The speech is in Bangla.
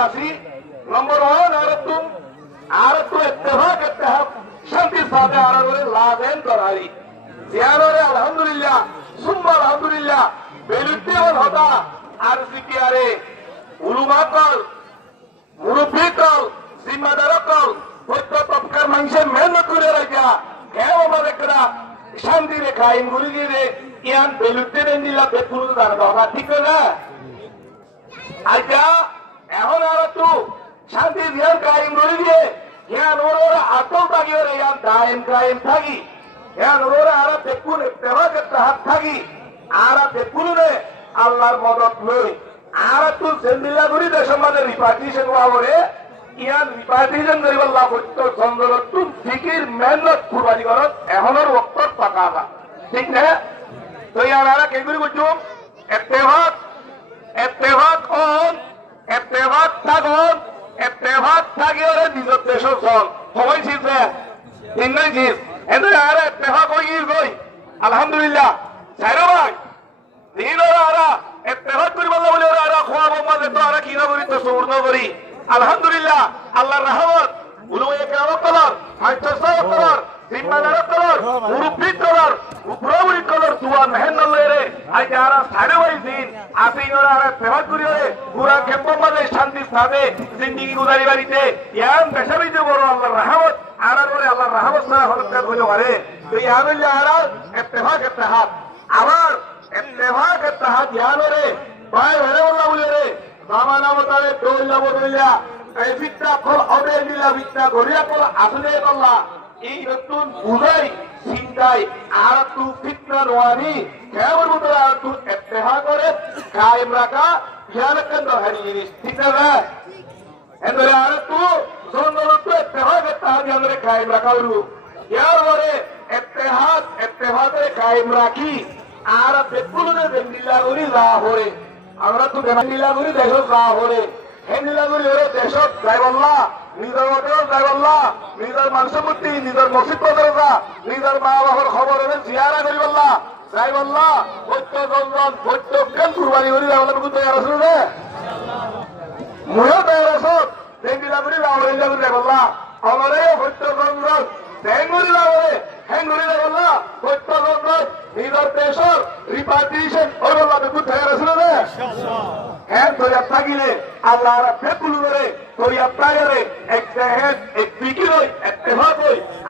আছি নম্বর 1 আরতু ইত্তেফাক শান্তির সাথে আররে লাভেন করাই জিয়ারে আলহামদুলিল্লাহ সুম্মা আলহামদুলিল্লাহ বেলুতে হতা আর সিকিয়ারে উলুমা কল মুরব্বী কল জিম্মাদার কল প্রত্যেক তবকার মানুষের মেহনত করে রাখা কেউ আমাদের একটা শান্তি রেখা আইনগুলি দিয়ে ইয়ান বেলুতে দেন দিলা বেপুল তার কথা ঠিক না আচ্ছা এখন আর একটু শান্তি দিয়ার কায়েম করে দিয়ে ইয়ান ওরা আতল থাকি ওরা ইয়ান কায়েম থাকি ইয়ান ওরা আর বেকুন ইত্তেফাক হাত থাকি আর বেকুন রে আল্লাহর মদত লই আর একটু সেন্দিলা করি দেশের মাঝে রিপার্টিশন হওয়া করে ইয়ান রিপার্টিশন করিব আল্লাহ সত্য চন্দ্রতুন ফিকির মেহনত কুরবানি করত এখনের ওক্তত পাকা ঠিক না তো ইয়ার আর কে করি বুঝুম ইত্তেফাক থাকি ওরে নিজের দেশের চল সবাই ছিলছে তিন নাই ছিল এদের আর ইত্তেফাক হয়ে গই আলহামদুলিল্লাহ চাইরো ভাই দিন ওরা আরা ইত্তেফাক করি বললা বলে ওরা আরা খোয়া বোমা যেত আরা কিনা করি তো সুবর্ণ করি আলহামদুলিল্লাহ আল্লাহর রহমত উলুয়ে কেরামত কলর হাইতসাব কলর জিম্মাদার কলর মুরব্বি কলর উপরাউরি কলর দুয়া মেহনত লরে আই যারা সাড়ে ওই দিন আপনি ওরা আর ইত্তেফাক করি ওরে পুরা কেম্পর মাঝে শান্তি স্থানে জিন্দেগি গুজারি বাড়িতে ইয়াম বেশাবি যে বড় আল্লাহর রহমত আর ওরে আল্লাহর রহমত ছাড়া হরকত হইতে পারে তো ইয়ামিল্লাহ আর ইত্তেফাক আবার ইত্তেফাক ইয়ান ওরে ভাই ভরে বললা বলে রে জামানা মতারে দৌল্লা বদল্লা এই ফিতনা কল হবে দিলা ফিতনা গরিয়া কল আসলে বললা এই নতুন বুঝাই চিন্তাই আর তু ফিতনা নোয়ানি কেমন মতো আর তু ইত্তেফাক করে কায়েম রাখা ইয়ান কেন হারি জিনিস ঠিক না এন্দরে আর তু জনরত ইত্তেফাক ইয়ানরে কায়েম রাখা হলো ইয়ার পরে ইত্তেফাক কায়েম রাখি আর বেকুলনে বেন্দিলা করি লাহোরে আমরা তো বেন্দিলা করি দেশ লাহোরে হেন্দিলা করি ওরে দেশ যাইবল্লা নিজের মতেও যাইবল্লা নিজের মানুষের প্রতি নিজের মসজিদ পদরতা নিজের মা বাবার খবর এনে জিয়ারা করি বললা যাইবল্লা প্রত্যেকজন প্রত্যেকজন কুরবানি করি যাবলা কিন্তু তৈরি আছে রে ময়ও তৈরি আছে বেন্দিলা করি লাহোরে যাইবল্লা আমারে প্রত্যেকজন হেঙ্গুরি লাহোরে হেঙ্গুরি যাইবল্লা প্রত্যেকজন নিজের দেশের রিপার্টিশন ওই বললা কিন্তু তৈরি আছে রে হ্যাঁ তো থাকিলে আল্লাহ বেকুল করে তো আপনার এক বিকির ইত্তেফাক